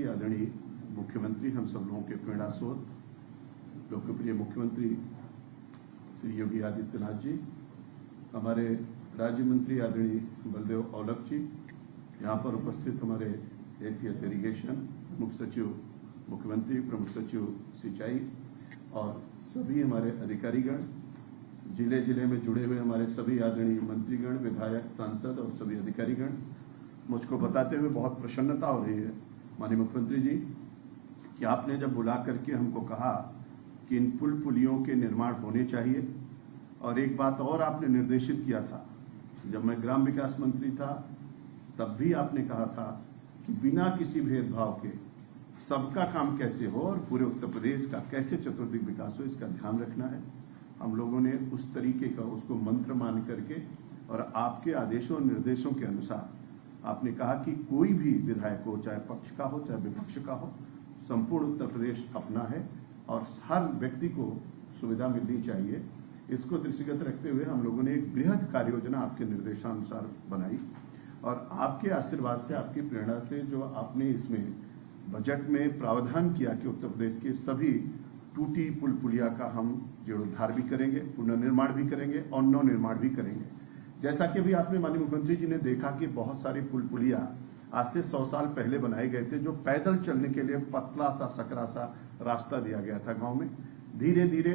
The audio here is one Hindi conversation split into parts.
प्रधानमंत्री, आदरणीय मुख्यमंत्री, हम सब लोगों के प्रेरणा स्रोत, लोकप्रिय मुख्यमंत्री श्री योगी आदित्यनाथ जी, हमारे राज्य मंत्री आदरणीय बलदेव औलख जी, यहाँ पर उपस्थित हमारे एसीएस इरिगेशन मुख्य सचिव मुख्यमंत्री, प्रमुख सचिव सिंचाई और सभी हमारे अधिकारीगण, जिले जिले में जुड़े हुए हमारे सभी आदरणीय मंत्रीगण, विधायक, सांसद और सभी अधिकारीगण, मुझको बताते हुए बहुत प्रसन्नता हो रही है माननीय मुख्यमंत्री जी कि आपने जब बुला करके हमको कहा कि इन पुल पुलियों के निर्माण होने चाहिए। और एक बात और आपने निर्देशित किया था, जब मैं ग्राम विकास मंत्री था तब भी आपने कहा था कि बिना किसी भेदभाव के सबका काम कैसे हो और पूरे उत्तर प्रदेश का कैसे चतुर्दिक विकास हो, इसका ध्यान रखना है। हम लोगों ने उस तरीके का उसको मंत्र मान करके और आपके आदेशों और निर्देशों के अनुसार आपने कहा कि कोई भी विधायक हो, चाहे पक्ष का हो चाहे विपक्ष का हो, संपूर्ण उत्तर प्रदेश अपना है और हर व्यक्ति को सुविधा मिलनी चाहिए। इसको दृष्टिगत रखते हुए हम लोगों ने एक बृहद कार्य योजना आपके निर्देशानुसार बनाई और आपके आशीर्वाद से, आपकी प्रेरणा से जो आपने इसमें बजट में प्रावधान किया कि उत्तर प्रदेश के सभी टूटी पुल पुलिया का हम जीर्णोद्धार भी करेंगे, पुनर्निर्माण भी करेंगे और नवनिर्माण भी करेंगे। जैसा कि अभी आपने माननीय मुख्यमंत्री जी ने देखा कि बहुत सारी पुल पुलिया आज से 100 साल पहले बनाए गए थे, जो पैदल चलने के लिए पतला सा सकरा सा रास्ता दिया गया था गांव में। धीरे धीरे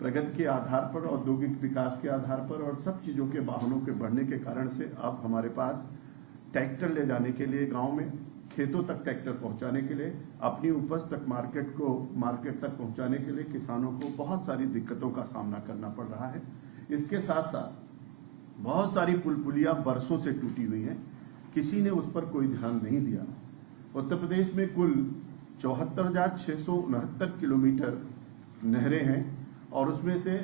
प्रगति के आधार पर, औद्योगिक विकास के आधार पर और सब चीजों के वाहनों के बढ़ने के कारण से अब हमारे पास ट्रैक्टर ले जाने के लिए गांव में, खेतों तक ट्रैक्टर पहुंचाने के लिए, अपनी उपज तक मार्केट तक पहुंचाने के लिए किसानों को बहुत सारी दिक्कतों का सामना करना पड़ रहा है। इसके साथ साथ बहुत सारी पुल पुलिया बरसों से टूटी हुई हैं, किसी ने उस पर कोई ध्यान नहीं दिया। उत्तर प्रदेश में कुल 74,669 किलोमीटर नहरें हैं और उसमें से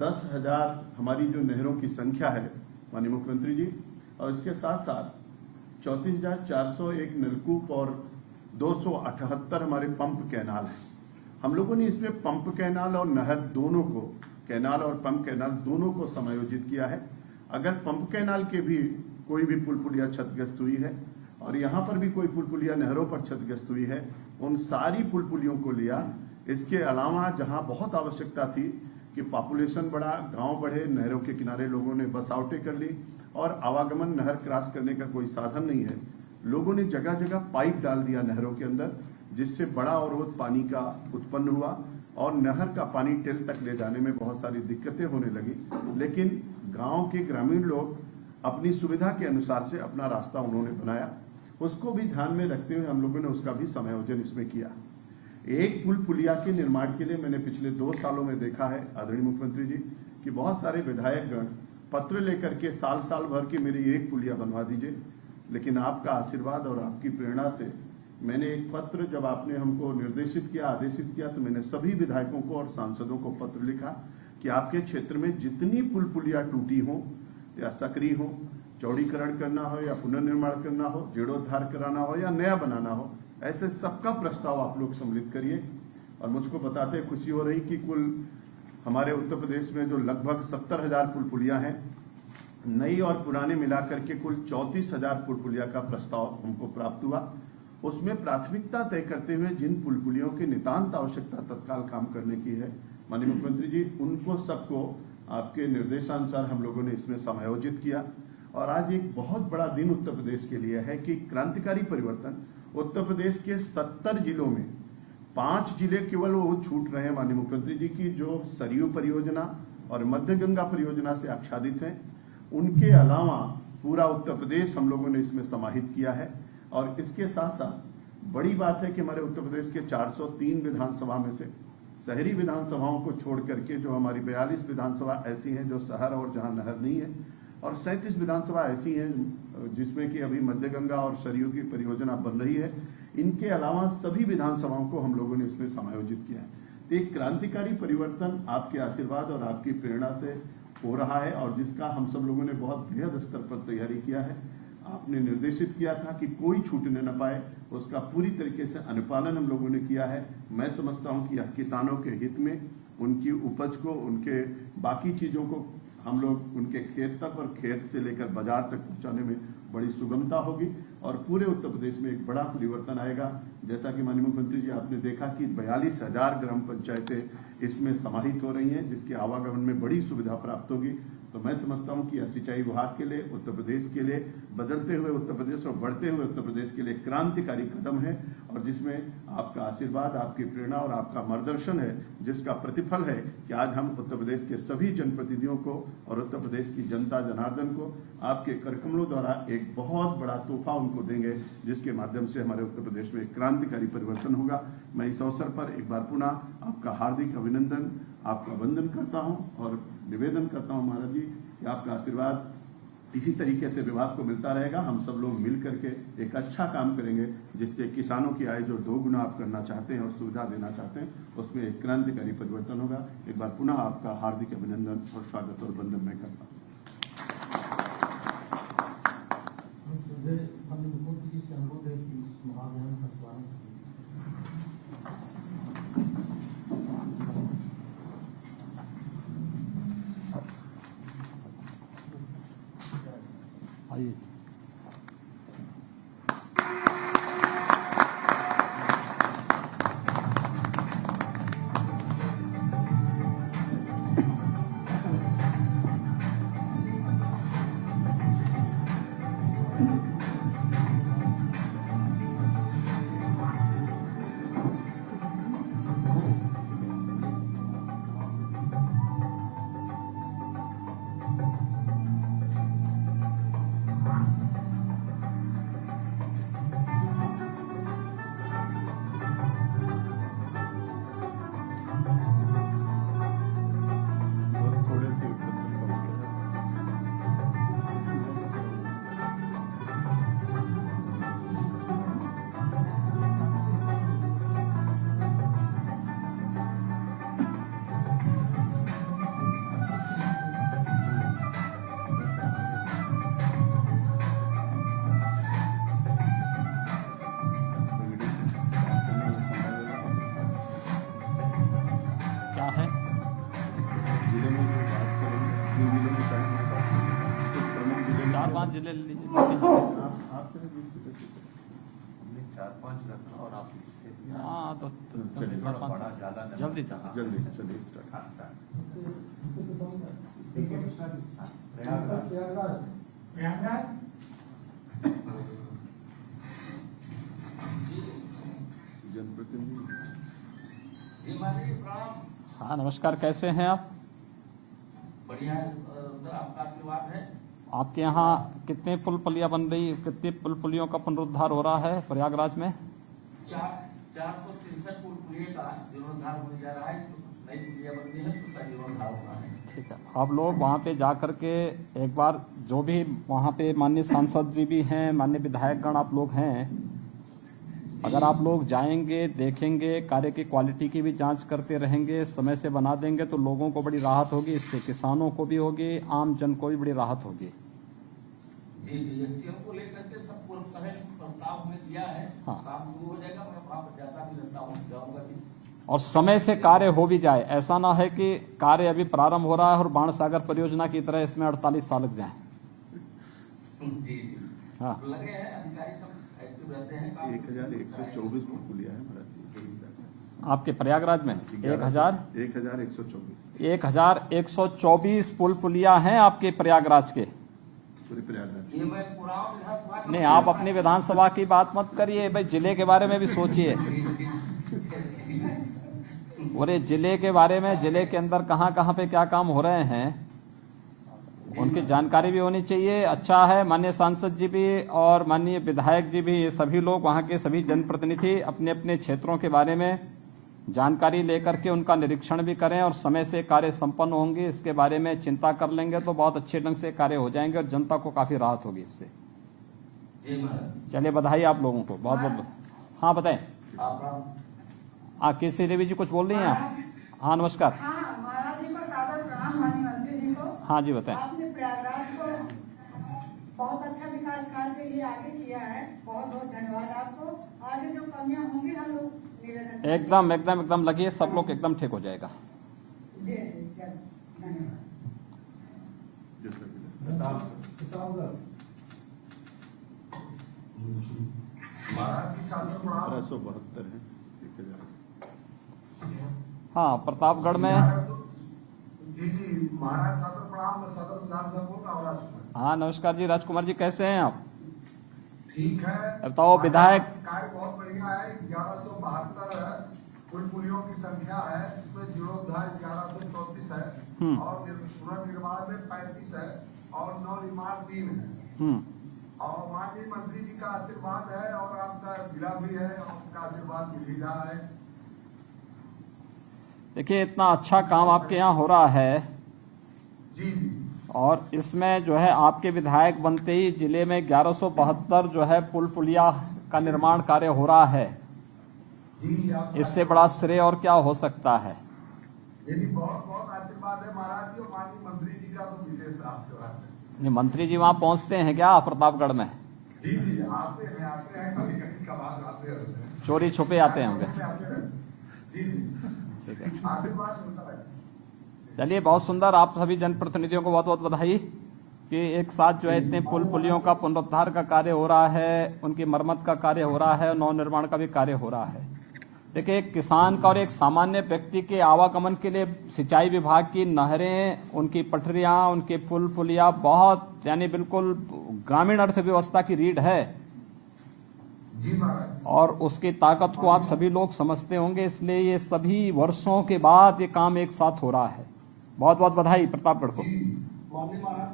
10,000 हमारी जो नहरों की संख्या है माननीय मुख्यमंत्री जी, और इसके साथ साथ 34,401 नलकूप और 278 हमारे पंप कैनाल हैं। हम लोगों ने इसमें पंप कैनाल और नहर दोनों को, कैनाल और पंप कैनाल दोनों को समायोजित किया है। अगर पंप कैनाल के भी कोई भी पुल पुलिया क्षतिग्रस्त हुई है और यहाँ पर भी कोई पुल पुलिया नहरों पर क्षतिग्रस्त हुई है, उन सारी पुल पुलियों को लिया। इसके अलावा जहाँ बहुत आवश्यकता थी कि पॉपुलेशन बढ़ा, गांव बढ़े, नहरों के किनारे लोगों ने बसावटें कर ली और आवागमन नहर क्रॉस करने का कोई साधन नहीं है, लोगों ने जगह जगह पाइप डाल दिया नहरों के अंदर, जिससे बड़ा अवरोध पानी का उत्पन्न हुआ और नहर का पानी टेल तक ले जाने में बहुत सारी दिक्कतें होने लगी। लेकिन गांव के ग्रामीण लोग अपनी सुविधा के अनुसार से अपना रास्ता उन्होंने बनाया, उसको भी ध्यान में रखते हुए हम लोगों ने उसका भी समायोजन इसमें किया। एक पुल पुलिया के निर्माण के लिए मैंने पिछले 2 सालों में देखा है आदरणीय मुख्यमंत्री जी कि बहुत सारे विधायकगण पत्र लेकर के साल भर की मेरी एक पुलिया बनवा दीजिए, लेकिन आपका आशीर्वाद और आपकी प्रेरणा से मैंने एक पत्र, जब आपने हमको निर्देशित किया, आदेशित किया, तो मैंने सभी विधायकों को और सांसदों को पत्र लिखा कि आपके क्षेत्र में जितनी पुल पुलिया टूटी हो या सक्रिय हो, चौड़ीकरण करना हो या पुनर्निर्माण करना हो, जीर्णोद्धार कराना हो या नया बनाना हो, ऐसे सबका प्रस्ताव आप लोग सम्मिलित करिए। और मुझको बताते खुशी हो रही कि कुल हमारे उत्तर प्रदेश में जो लगभग 70,000 पुल पुलिया हैं, नई और पुराने मिलाकर के कुल 34,000 पुल पुलिया का प्रस्ताव हमको प्राप्त हुआ। उसमें प्राथमिकता तय करते हुए जिन पुल पुलियों की नितांत आवश्यकता तत्काल काम करने की है माननीय मुख्यमंत्री जी, उनको सबको आपके निर्देशानुसार हम लोगों ने इसमें समायोजित किया। और आज एक बहुत बड़ा दिन उत्तर प्रदेश के लिए है कि क्रांतिकारी परिवर्तन, उत्तर प्रदेश के 70 जिलों में 5 जिले केवल वो छूट रहे हैं माननीय मुख्यमंत्री जी की, जो सरयू परियोजना और मध्य गंगा परियोजना से आच्छादित हैं। उनके अलावा पूरा उत्तर प्रदेश हम लोगों ने इसमें समाहित किया है। और इसके साथ साथ बड़ी बात है कि हमारे उत्तर प्रदेश के 403 विधानसभा में से शहरी विधानसभाओं को छोड़ करके जो हमारी 42 विधानसभा ऐसी हैं जो शहर और जहां नहर नहीं है, और 37 विधानसभा ऐसी हैं जिसमें कि अभी मध्य गंगा और सरयू की परियोजना बन रही है। इनके अलावा सभी विधानसभाओं को हम लोगों ने इसमें समायोजित किया है। एक क्रांतिकारी परिवर्तन आपके आशीर्वाद और आपकी प्रेरणा से हो रहा है और जिसका हम सब लोगों ने बहुत बृहद स्तर पर तैयारी किया है। आपने निर्देशित किया था कि कोई छूटने न पाए, उसका पूरी तरीके से अनुपालन हम लोगों ने किया है। मैं समझता हूं कि किसानों के हित में उनकी उपज को, उनके बाकी चीजों को हम लोग उनके खेत तक और खेत से लेकर बाजार तक पहुंचाने में बड़ी सुगमता होगी और पूरे उत्तर प्रदेश में एक बड़ा परिवर्तन आएगा। जैसा कि माननीय मुख्यमंत्री जी आपने देखा कि 42,000 ग्राम पंचायतें इसमें समाहित हो रही हैं, जिसके आवागमन में बड़ी सुविधा प्राप्त होगी। तो मैं समझता हूं कि सिंचाई विभाग के लिए, उत्तर प्रदेश के लिए, बदलते हुए उत्तर प्रदेश और बढ़ते हुए उत्तर प्रदेश के लिए क्रांतिकारी कदम है, और जिसमें आपका आशीर्वाद, आपकी प्रेरणा और आपका मार्गदर्शन है, जिसका प्रतिफल है कि आज हम उत्तर प्रदेश के सभी जनप्रतिनिधियों को और उत्तर प्रदेश की जनता जनार्दन को आपके करकमलों द्वारा एक बहुत बड़ा तोहफा उनको देंगे, जिसके माध्यम से हमारे उत्तर प्रदेश में एक क्रांतिकारी परिवर्तन होगा। मैं इस अवसर पर एक बार पुनः आपका हार्दिक अभिनंदन, आपका वंदन करता हूं और निवेदन करता हूं महाराज जी कि आपका आशीर्वाद इसी तरीके से विभाग को मिलता रहेगा। हम सब लोग मिल करके एक अच्छा काम करेंगे, जिससे किसानों की आय जो 2 गुना आप करना चाहते हैं और सुविधा देना चाहते हैं, उसमें एक क्रांतिकारी परिवर्तन होगा। एक बार पुनः आपका हार्दिक अभिनंदन और स्वागत और वंदन मैं करता हूँ। आइए। क्या है? जिले में जो बात करेंगे, 3 जिलों में शायद मैं बात करूं, कुछ प्रमुख जिले में 4-5 जिले ले लीजिए। आप करें 20 जिले से। हमने 4-5 रखा और आप इससे हाँ तो चलिए, थोड़ा बड़ा ज्यादा जल्दी जल्दी चलिए स्टार्ट। जनप्रतिनिधि हाँ नमस्कार, कैसे हैं आप? बढ़िया है सर, आपका आशीर्वाद है। आपके यहाँ कितने पुल पुलिया बन रही, कितने पुल पुलियों का पुनरुद्धार हो रहा है प्रयागराज में? 463 पुल पुलिये का जीर्णोद्धार होने जा रहा है। नई पुलिया बन रही है, उसका जीर्णोद्धार हो रहा है। ठीक है, आप लोग वहाँ पे जा करके एक बार, जो भी वहाँ पे माननीय सांसद जी भी हैं, माननीय विधायकगण आप लोग हैं, अगर आप लोग जाएंगे, देखेंगे, कार्य की क्वालिटी की भी जांच करते रहेंगे, समय से बना देंगे तो लोगों को बड़ी राहत होगी, इससे किसानों को भी होगी, आम जन को भी बड़ी राहत होगी। जी जी, एक्सीएम को लेकर के सब प्रस्ताव हमने दिया है। हाँ। काम शुरू हो जाएगा। मैं वहाँ पर जाता भी रहता हूँ, जाऊँगा भी। और समय से कार्य हो भी जाए, ऐसा ना है कि कार्य अभी प्रारंभ हो रहा है और बाण सागर परियोजना की तरह इसमें 48 साल लग जाए। जी जी, हाँ, लगे हैं अधिकारी सब एक्टिव रहते हैं। 1124 पुलिया है हमारा। आपके प्रयागराज में 1124 पुल पुलिया हैं आपके प्रयागराज के। पूरे प्रयागराज ये मैं पुराव विधानसभा का- नहीं, आप अपनी विधानसभा की बात मत करिए भाई, जिले के बारे में भी सोचिए। और जिले के बारे में, जिले के अंदर कहाँ कहाँ पे क्या काम हो रहे हैं उनकी जानकारी भी होनी चाहिए। अच्छा है, माननीय सांसद जी भी और माननीय विधायक जी भी, ये सभी लोग, वहाँ के सभी जनप्रतिनिधि अपने अपने क्षेत्रों के बारे में जानकारी लेकर के उनका निरीक्षण भी करें और समय से कार्य संपन्न होंगे, इसके बारे में चिंता कर लेंगे तो बहुत अच्छे ढंग से कार्य हो जाएंगे और जनता को काफी राहत होगी इससे। जी महाराज। चलिए, बधाई आप लोगों को, बहुत बहुत। हाँ बताएं। आप केसी देवी जी कुछ बोल रही हैं आप? हाँ नमस्कार। हाँ, महाराज जी को सादर प्रणाम, माननीय मंत्री जी को। हाँ जी बताएं। आपने प्रयागराज को बहुत अच्छा विकास कार्य के लिए आगे किया है, बहुत बहुत धन्यवाद आपको। आगे जो कमियां होंगी हम लोग निवेदन एकदम एकदम एकदम लगिए, सब लोग एकदम ठीक हो जाएगा। जी जी, धन्यवाद। जैसा कि महाराज जी छात्र प्रणाम। 1872 है। ठीक है जरा। हाँ, प्रतापगढ़ में। जी जी महाराज छात्र प्रणाम। मैं सदर विधानसभा बोल रहा हूँ राजकुमार। हाँ नमस्कार जी, राजकुमार जी कैसे हैं आप? ठीक है। बताओ विधायक। कार्य बहुत बढ़िया है। 1172 कुल पुलियों की संख्या है, इसमें जीर्णोद्धार 1134 है और पुनर्निर्माण में 35 है और नवनिर्माण 3 है। और माननीय मंत्री जी का आशीर्वाद है और आपका जिला भी है, आपका आशीर्वाद मिल ही रहा है। देखिए इतना अच्छा काम आपके यहाँ हो रहा है जी जी। और इसमें जो है आपके विधायक बनते ही जिले में 1172 जो है पुल पुलिया का निर्माण कार्य हो रहा है। जी आप इससे बड़ा श्रेय और क्या हो सकता है? यही बहुत बहुत आशीर्वाद है महाराज जी और माननीय मंत्री जी का तो विशेष आशीर्वाद है। ये मंत्री जी वहाँ पहुँचते हैं क्या प्रतापगढ़ में? जी जी आते हैं कभी कभी कभार आते हैं। चोरी छुपे आते होंगे। जी जी ठीक है, आशीर्वाद मिलता है। चलिए बहुत सुंदर। आप सभी जनप्रतिनिधियों को बहुत बहुत बधाई कि एक साथ जो है इतने पुल पुलियों का पुनरुद्धार का कार्य हो रहा है, उनकी मरम्मत का कार्य हो रहा है, नव निर्माण का भी कार्य हो रहा है। देखिए एक किसान का और एक सामान्य व्यक्ति के आवागमन के लिए सिंचाई विभाग की नहरें, उनकी पटरियां, उनके पुल पुलिया बहुत यानी बिल्कुल ग्रामीण अर्थव्यवस्था की रीढ़ है जी महाराज। और उसकी ताकत को आप सभी लोग समझते होंगे, इसलिए ये सभी वर्षों के बाद ये काम एक साथ हो रहा है। बहुत बहुत बधाई प्रतापगढ़ को। माननीय महाराज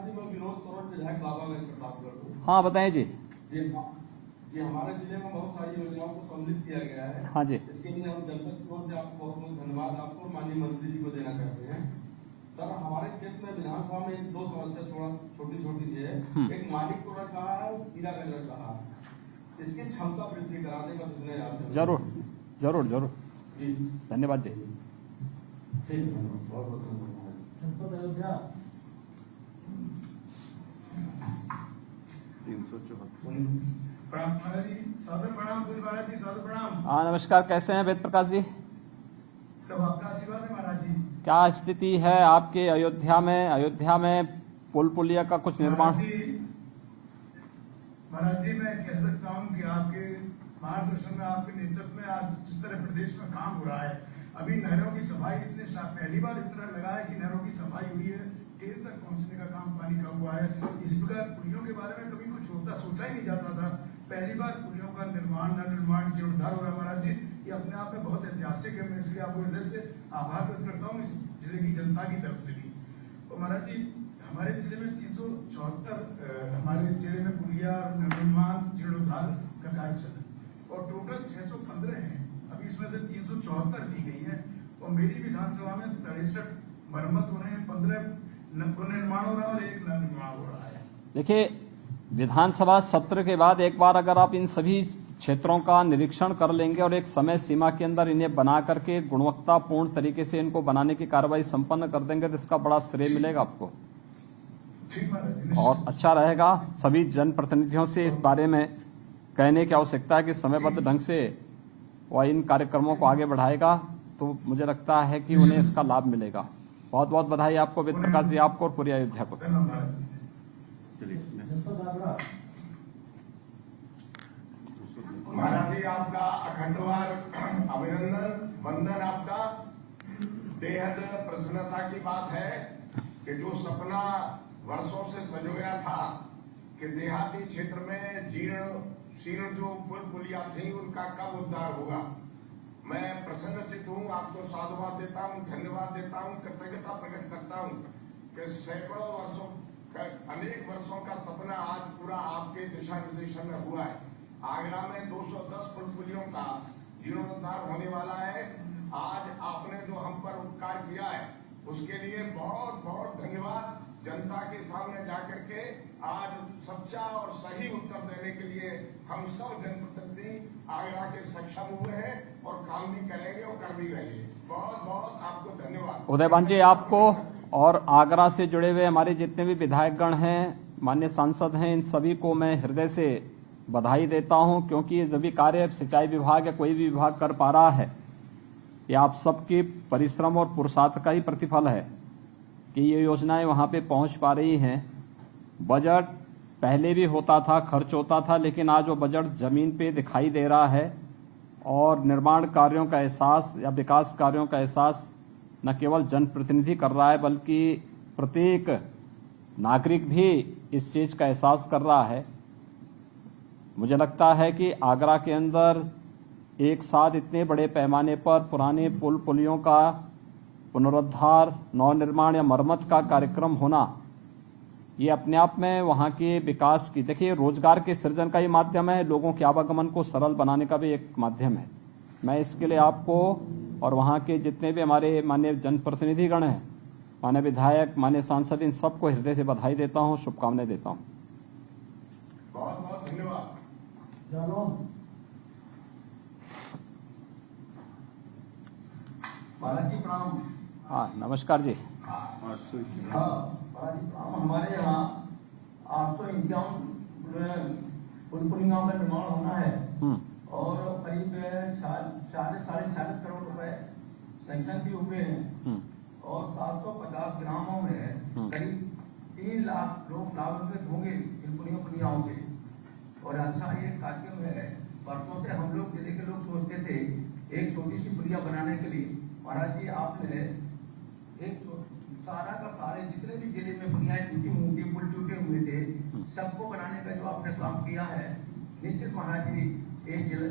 जी मैं विनोद सरोज विधायक बाबागंज प्रतापगढ़ को। हाँ बताएं जी। ये हमारे जिले में बहुत सारी योजनाओं को सम्मिलित किया गया है। हाँ जी। इसके लिए हम जनता की ओर से आपको बहुत बहुत धन्यवाद आपको और माननीय मंत्री जी को देना चाहते हैं। सर हमारे क्षेत्र में विधानसभा में एक दो समस्या थोड़ा छोटी छोटी सी है। एक मालिक को रख रहा है, कीलागंज रख रहा है। इसकी क्षमता वृद्धि कराने का निर्णय आपसे। जरूर जरूर जरूर। जी धन्यवाद जी। ठीक है, बहुत बहुत धन्यवाद। 374। प्रणाम महाराज जी, सादर प्रणाम। पूरी महाराज जी सादर प्रणाम। हाँ नमस्कार, कैसे हैं वेद प्रकाश जी? सब आपका आशीर्वाद है महाराज जी। क्या स्थिति है आपके अयोध्या में? अयोध्या में पुल पुलिया का कुछ निर्माण? महाराज जी मैं कह सकता हूँ कि आपके मार्गदर्शन में, आपके नेतृत्व में आज जिस तरह प्रदेश में काम हो रहा है, अभी नहरों की सफाई पहली बार इस तरह लगा है कि नहरों की सफाई हुई है, टेल तक पहुंचने का काम पानी का हुआ है। इस प्रकार पुलियों के बारे में कभी कुछ होता सोचा ही नहीं जाता था। पहली बार पुलियों का निर्माण नवनिर्माण जीर्णोद्धार हो रहा है महाराज जी। ये अपने आप में बहुत ऐतिहासिक है। मैं इसलिए आपको हृदय से आभार व्यक्त करता हूँ इस जिले की जनता की तरफ से भी। तो महाराज जी हमारे जिले में 374 हमारे जिले में पुलिया निर्माण जीर्णोद्धार का कार्य चल रहा है और टोटल 615 हैं। अभी इसमें से 374 की गई है और मेरी विधानसभा में 63 मरम्मत हो रहे हैं, 15 पुनर्निर्माण हो रहा है और 1 नवनिर्माण हो रहा है। देखिए विधानसभा सत्र के बाद एक बार अगर आप इन सभी क्षेत्रों का निरीक्षण कर लेंगे और एक समय सीमा के अंदर इन्हें बना करके गुणवत्तापूर्ण तरीके से इनको बनाने की कार्रवाई संपन्न कर देंगे तो इसका बड़ा श्रेय मिलेगा आपको और अच्छा रहेगा। सभी जनप्रतिनिधियों से इस बारे में कहने की आवश्यकता है कि समयबद्ध ढंग से वह इन कार्यक्रमों को आगे बढ़ाएगा तो मुझे लगता है कि उन्हें इसका लाभ मिलेगा। बहुत बहुत बधाई आपको वेद प्रकाश जी, आपको और पूरी अयोध्या को। महाराज जी आपका अखंडवार अभिनंदन वंदन। आपका बेहद प्रसन्नता की बात है कि जो सपना वर्षों से संजोया था कि देहाती क्षेत्र में जीर्ण जो पुल पुलिया थी उनका कब उद्धार होगा। मैं प्रसन्न चित्त हूँ, आपको साधुवाद देता हूँ, धन्यवाद देता हूँ, कृतज्ञता प्रकट करता हूँ कि सैकड़ों वर्षों अनेक वर्षों का सपना आज पूरा आपके दिशा निर्देशन में हुआ है। आगरा में 210 पुल पुलियों का जीर्णोद्धार होने वाला है। आज आपने जो हम पर उपकार किया है उसके लिए बहुत बहुत धन्यवाद। जनता के सामने जाकर के आज सच्चा और सही उत्तर देने के लिए हम सब जनप्रतिनिधि आगरा के सक्षम हुए हैं और काम भी करेंगे और कर भी रहेंगे। बहुत बहुत आपको धन्यवाद। उदयभान जी आपको और आगरा से जुड़े हुए हमारे जितने भी विधायकगण हैं, माननीय सांसद हैं, इन सभी को मैं हृदय से बधाई देता हूं क्योंकि ये सभी कार्य सिंचाई विभाग या कोई भी विभाग कर पा रहा है ये आप सबके परिश्रम और पुरुषार्थ का ही प्रतिफल है कि ये योजनाएं वहां पे पहुंच पा रही हैं। बजट पहले भी होता था, खर्च होता था, लेकिन आज वो बजट जमीन पे दिखाई दे रहा है और निर्माण कार्यों का एहसास या विकास कार्यों का एहसास न केवल जनप्रतिनिधि कर रहा है बल्कि प्रत्येक नागरिक भी इस चीज का एहसास कर रहा है। मुझे लगता है कि आगरा के अंदर एक साथ इतने बड़े पैमाने पर पुराने पुल पुलियों का पुनरुद्धार, नवनिर्माण या मरम्मत का कार्यक्रम होना, ये अपने आप में वहाँ के विकास की, देखिए, रोजगार के सृजन का ही माध्यम है, लोगों के आवागमन को सरल बनाने का भी एक माध्यम है। मैं इसके लिए आपको और वहाँ के जितने भी हमारे माननीय जनप्रतिनिधिगण हैं, माननीय विधायक, माननीय सांसद, इन सबको हृदय से बधाई देता हूँ, शुभकामनाएं देता हूँ। बहुत बहुत धन्यवाद। महाराज जी प्रणाम। हाँ, नमस्कार जी। हाँ महाराज जी प्रणाम। हमारे यहाँ 851 पुल पुलियों का निर्माण होना है और करीब 40-46 करोड़ रुपए सैंक्शन भी हुए हैं और 750 ग्रामों में करीब 3 लाख लोग लाभान्वित होंगे इन पुलियों से। और अच्छा ये कार्यक्रम है। वर्षों से हम लोग जिले के लोग सोचते थे एक छोटी सी पुलिया बनाने के लिए, महाराज जी आपने एक सारा का सारे जितने भी जिले में पुलियाएं टूटी हुई थी, पुल टूटे हुए थे, सबको बनाने का जो आपने काम किया है, निश्चित महाराज जी एक जिले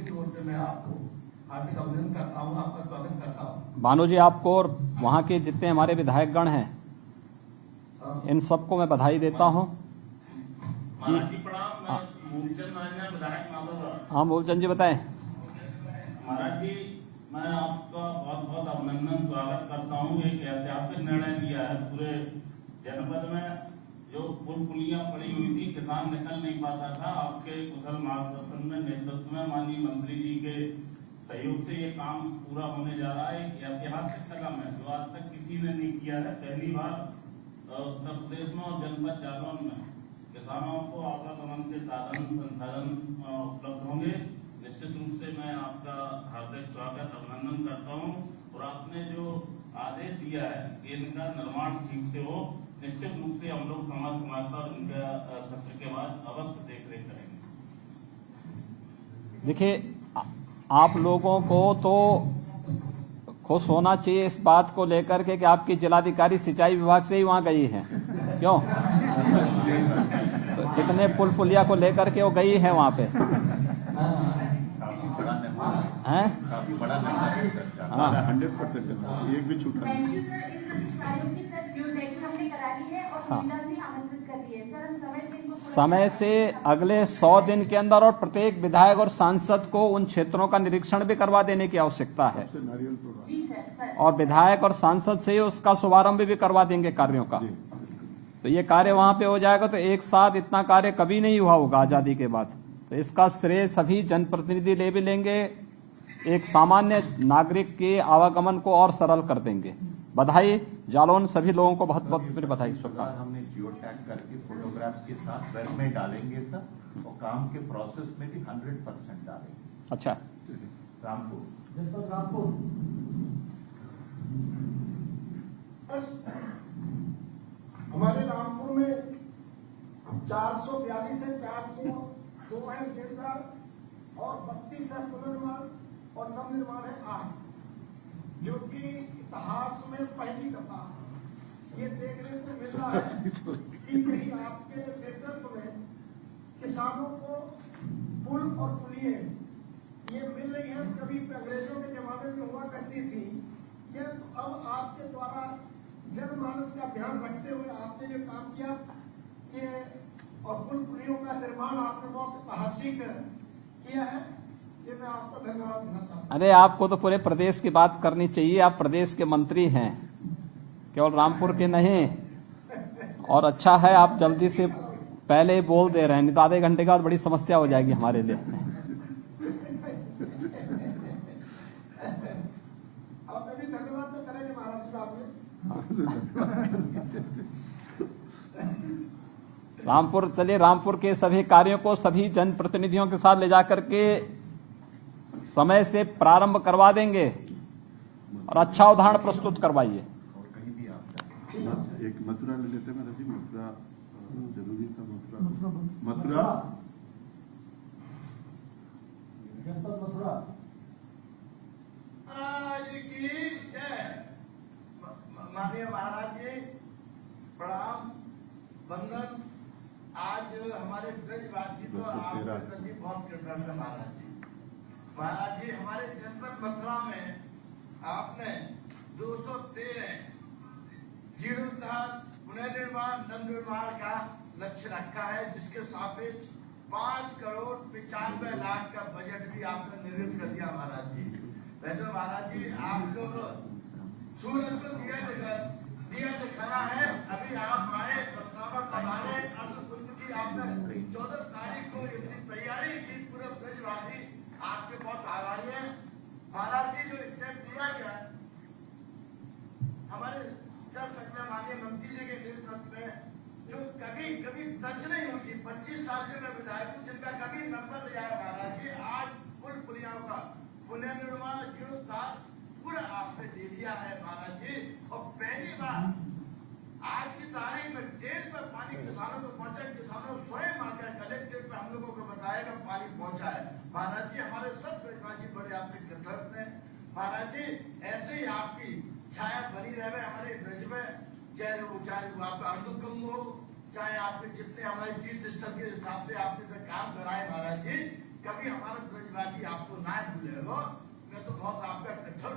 की ओर से मैं आपको हार्दिक अभिनंदन करता हूँ, आपका स्वागत करता हूँ। भानु जी, आपको और वहाँ के जितने हमारे विधायकगण हैं, इन सबको मैं बधाई देता हूँ। महाराज जी प्रणाम। मैं मूलचंद नारायण, विधायक माधवगढ़। हाँ, मूलचंद जी बताएं। महाराज जी, मैं आपका बहुत बहुत अभिनंदन स्वागत करता हूँ। एक ऐतिहासिक निर्णय लिया है। पूरे जनपद में जो पुल पुलियां पड़ी हुई थी, किसान निकल नहीं पाता था, आपके कुशल मार्गदर्शन में, नेतृत्व में, माननीय मंत्री जी के सहयोग से ये काम पूरा होने जा रहा है। एक ऐतिहासिक कदम है जो आज तक किसी ने नहीं किया है। पहली बार उत्तर प्रदेश में और जनपद जालौन में किसानों को आवागमन के साधन संसाधन उपलब्ध होंगे। निश्चित रूप से मैं आपका हार्दिक स्वागत, अभिनंदन करता हूं। और आपने जो आदेश दिया है कि इनका निर्माण ठीक से हो, निश्चित रूप से हम लोग समय पर इनका सत्र के बाद अवश्य देखरेख करेंगे। देखिए, आप लोगों को तो खुश होना चाहिए इस बात को लेकर के कि आपकी जिलाधिकारी सिंचाई विभाग से ही वहां गई है। क्यों? तो कितने पुल पुलिया को लेकर के वो गई है वहां पे, हैं? काफी बड़ा निर्माण। हाँ, 100% एक भी छूटा नहीं। Thank you sir. इन सभी कार्यों की सर जो टैगिंग हमने करा ली है और हाँ। टेंडर भी आमंत्रित कर दिए सर। हम समय से इनको समय से अगले 100 दिन के अंदर और प्रत्येक विधायक और सांसद को उन क्षेत्रों का निरीक्षण भी करवा देने की आवश्यकता है सबसे नारियल तोड़ा। जी सर। और विधायक और सांसद से ही उसका शुभारंभ भी करवा देंगे कार्यों का। तो ये कार्य वहां पे हो जाएगा। तो एक साथ इतना कार्य कभी नहीं हुआ होगा आजादी के बाद। तो इसका श्रेय सभी जनप्रतिनिधि ले भी लेंगे, एक सामान्य नागरिक के आवागमन को और सरल कर देंगे। बधाई जालौन सभी लोगों को बहुत बहुत मेरी बधाई, शुभकामनाएं। हमने जियो टैग करके फोटोग्राफ्स के साथ वेब में डालेंगे सर, और काम के प्रोसेस में भी 100% डालेंगे। अच्छा, रामपुर हमारे रामपुर में 442 है, 402 है जीर्णोद्धार और 32 है पुनर्निर्माण और नवनिर्माण है 8, जो कि इतिहास में पहली दफा ये देखने को मिल रहा है कि कहीं आपके नेतृत्व में किसानों को पुल और पुलिये ये मिल रही है। कभी अंग्रेजों के जमाने में हुआ करती थी, ये अब आपके द्वारा जनमानस का ध्यान रखते हुए आपने ये काम किया, ये और पुल पुलियों का निर्माण आपने बहुत ऐतिहासिक किया है। ये मैं आपको धन्यवाद देना चाहता हूँ। अरे आपको तो पूरे प्रदेश की बात करनी चाहिए। आप प्रदेश के मंत्री हैं, केवल रामपुर के नहीं। और अच्छा है आप जल्दी से पहले ही बोल दे रहे हैं, नहीं तो आधे घंटे के बाद बड़ी समस्या हो जाएगी हमारे लिए। आप अभी धन्यवाद तो करेंगे महाराज जी आपने। रामपुर चलिए, रामपुर के सभी कार्यों को सभी जनप्रतिनिधियों के साथ ले जाकर के समय से प्रारंभ करवा देंगे और अच्छा उदाहरण प्रस्तुत करवाइए। और कहीं भी आप एक मथुरा ले लेते हैं महाराज जी। मथुरा जरूरी था मथुरा महाराज की जय। माननीय महाराज जी प्रणाम वंदन। आज हमारे ब्रजवासी तो आपके प्रति बहुत कृतज्ञ है महाराज जी। महाराज जी हमारे जनपद मथुरा में आपने 213 जीर्णोद्धार पुनर्निर्माण नवनिर्माण का लक्ष्य रखा है, जिसके सापेक्ष 5,95,00,000 का बजट भी आपने निर्मित कर दिया महाराज जी। वैसे महाराज जी आपको सूरत को दिया दिखाना है। अभी आप आए बनाने कुंभ की आपने 14 तारीख को इतनी तैयारी की, पूरे ब्रजवासी आपके बहुत आभारी है महाराज जी। जो स्टेप दिया गया हमारे चल सकते माननीय मंत्री जी के नेतृत्व में, जो कभी टच नहीं होगी, 25 साल से मैं विधायक हूँ, जिनका कभी नंबर नहीं आया महाराज जी। आज पुल पुलियाओं का पुनर्निर्माण जीर्णोद्धार पूरा आपने दे दिया है महाराज जी। और पहली बार आज की तारीख में देश में पानी किसानों को पहुंचा, किसानों स्वयं आकर कलेक्ट्रेट में हम लोगों को बताएगा पानी पहुंचा है महाराज जी। हमारे सब ब्रजवासी बड़े आपके कृतज्ञ हैं महाराज जी। ऐसे ही आपकी छाया बनी रहे हमारे ब्रज में, चाहे आपका अनुकंप हो, चाहे आपके जितने हमारे तीर्थ स्थल के हिसाब से आपने काम कराए महाराज जी। कभी हमारा ब्रजवासी आपको ना भूले हो। मैं तो बहुत आपका कृतज्ञ।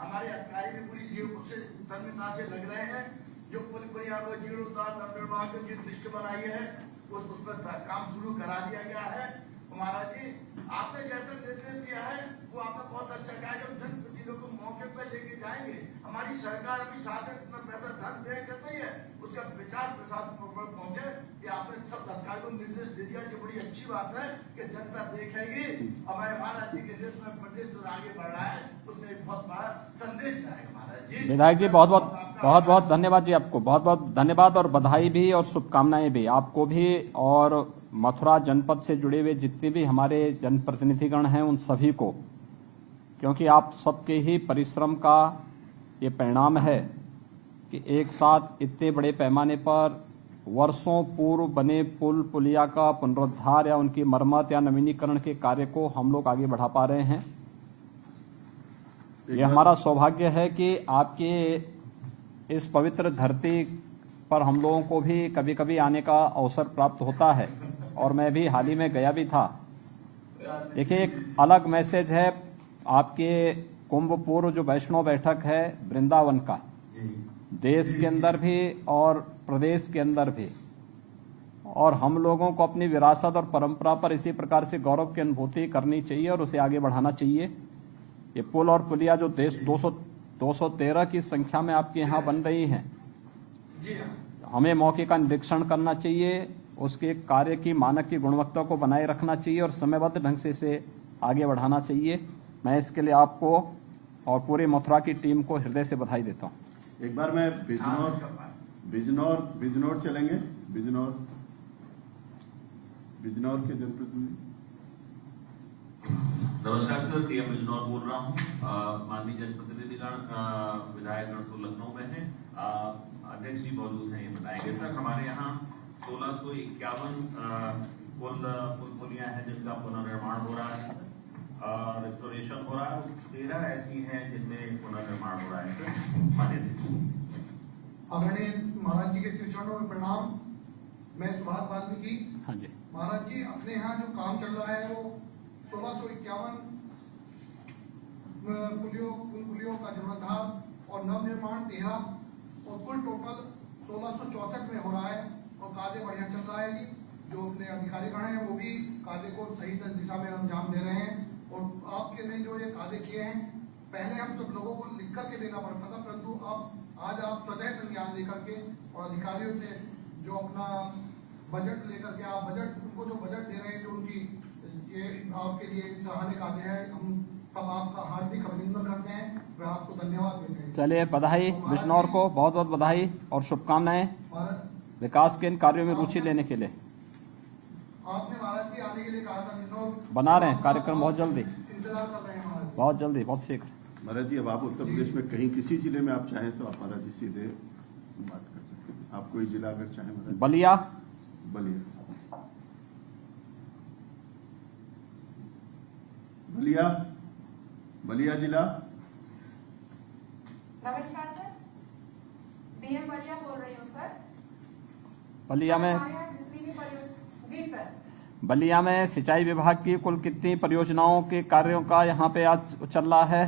हमारे अधिकारी भी पूरी जीव से तन्मयता से लग रहे हैं। जो पुल पुलिया को जीर्णोद्धार नवनिर्माण की जो दृष्टि बनाई है उस पर काम शुरू करा दिया गया है महाराज जी। आपने जैसा निर्देश दिया है वो आपने बहुत अच्छा कहा। जब जनप्रतिनिधियों को मौके पर लेके जाएंगे, हमारी सरकार अभी साथ इतना पैसा धन व्यय करती है, उसका विचार प्रसाद पहुंचे कि आपने सब अधिकारी को निर्देश दे दिया। जो बड़ी अच्छी बात है कि जनता देखेगी हमारे महाराज जी के देश में प्रदेश आगे बढ़ रहा है, उसमें एक बहुत बड़ा संदेश जाएगा महाराज जी। विधायक जी बहुत बहुत धन्यवाद जी, आपको बहुत बहुत धन्यवाद और बधाई भी और शुभकामनाएं भी आपको भी और मथुरा जनपद से जुड़े हुए जितने भी हमारे जनप्रतिनिधिगण हैं उन सभी को, क्योंकि आप सबके ही परिश्रम का ये परिणाम है कि एक साथ इतने बड़े पैमाने पर वर्षों पूर्व बने पुल पुलिया का पुनरुद्धार या उनकी मरम्मत या नवीनीकरण के कार्य को हम लोग आगे बढ़ा पा रहे हैं। ये हमारा सौभाग्य है कि आपके इस पवित्र धरती पर हम लोगों को भी कभी कभी आने का अवसर प्राप्त होता है और मैं भी हाल ही में गया भी था। देखिए एक अलग मैसेज है आपके कुंभ पूर्व जो वैष्णव बैठक है वृंदावन का, देश के अंदर भी और प्रदेश के अंदर भी, और हम लोगों को अपनी विरासत और परंपरा पर इसी प्रकार से गौरव की अनुभूति करनी चाहिए और उसे आगे बढ़ाना चाहिए। ये पुल और पुलिया जो देश 213 की संख्या में आपके यहाँ बन रही हैं, हमें मौके का निरीक्षण करना चाहिए, उसके कार्य की मानक की गुणवत्ता को बनाए रखना चाहिए और समयबद्ध ढंग से इसे आगे बढ़ाना चाहिए। मैं इसके लिए आपको और पूरी मथुरा की टीम को हृदय से बधाई देता हूँ। एक बार मैं बिजनौर चलेंगे। बिजनौर के जनप्रतिनिधि। नमस्कार सर, PM बिजनौर बोल रहा हूँ। माननीय जनप्रतिनिधिगण विधायकगण तो लखनऊ में है, अध्यक्ष जी मौजूद हैं, ये बताएंगे सर। हमारे यहाँ 1651 पुल पुलियां हैं जिनका पुनर्निर्माण हो रहा है, रेस्टोरेशन हो रहा है। 13 ऐसी हैं जिनमें पुनर्निर्माण हो रहा है सर। माननीय आदरणीय महाराज जी के श्री चरणों में प्रणाम। मैं सुभाष वाल्मीकि। हाँ जी महाराज जी, अपने यहाँ जो काम चल रहा है वो 1651 पुलियों का जीर्णोद्धार और नवनिर्माण 13 और कुल टोटल 1664 में हो रहा है और कार्य बढ़िया चल रहा है जी। जो अपने अधिकारीगण हैं वो भी कार्य को सही दिशा में अंजाम दे रहे हैं। और आपके ने जो ये कार्य किए हैं, पहले हम सब लोगों को लिख करके देना पड़ता था, परंतु अब आज आप स्वतः संज्ञान लेकर के और अधिकारियों से जो अपना बजट लेकर के आप उनको जो बजट दे रहे हैं, जो उनकी ये आपके लिए सराहनीय कार्य है। हम सब आपका हार्दिक अभिनंदन करते हैं, वह आपको धन्यवाद देते हैं। चलिए बधाई बिजनौर को, बहुत बहुत बधाई और शुभकामनाएं विकास के इन कार्यों में रुचि लेने के लिए। आपने महाराज जी आने के लिए कहा था, बिजनौर बना रहे हैं कार्यक्रम बहुत जल्दी, इंतजार कर रहे हैं महाराज, बहुत जल्दी, बहुत शीघ्र। महाराज जी अब आप उत्तर प्रदेश में कहीं किसी जिले में आप चाहें तो आप महाराज जी सीधे बात कर सकते हैं। आप कोई जिला अगर चाहें महाराज। बलिया बलिया बलिया जिला। नमस्कार सर, डीएम बलिया बोल रही हूँ सर। बलिया में जी सर, बलिया में सिंचाई विभाग की कुल कितनी परियोजनाओं के कार्यों का यहाँ पे आज चल रहा है?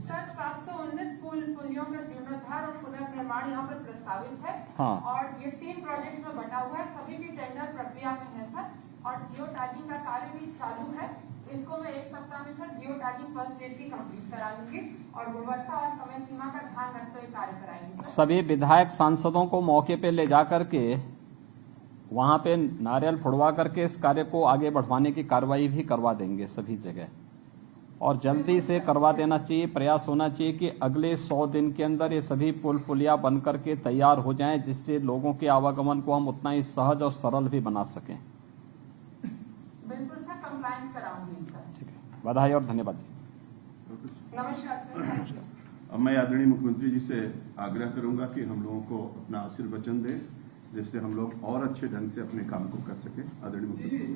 सर 719 पुलियों का जीर्णोद्धार और पुनर्निर्माण यहाँ पर प्रस्तावित है। हाँ। और ये 3 प्रोजेक्ट में बटा हुआ है, सभी की टेंडर प्रक्रिया में है सर। और जियो टैगिंग का कार्य भी चालू है। इसको मैं 1 सप्ताह में sir geo tagging first stage की कंप्लीट करा लूंगी और गुणवत्ता और समय सीमा का ध्यान रखते हुए कार्य कराएंगे सर। सभी विधायक सांसदों को मौके पे ले जा करके वहां पे नारियल फुड़वा करके इस कार्य को आगे बढ़वाने की कार्रवाई भी करवा देंगे सभी जगह, और जल्दी से करवा देना चाहिए। प्रयास होना चाहिए कि अगले 100 दिन के अंदर ये सभी पुल पुलिया बन करके तैयार हो जाएं, जिससे लोगों के आवागमन को हम उतना ही सहज और सरल भी बना सकें। बिल्कुल सर, कंप्लायंस कराऊंगी सर। ठीक है, बधाई और धन्यवाद। नमस्कार सर। अब मैं आदरणीय मुख्यमंत्री जी से आग्रह करूंगा कि हम लोगों को अपना आशीर्वचन दें, जिससे हम लोग और अच्छे ढंग से अपने काम को कर सकें। आदरणीय मुख्यमंत्री।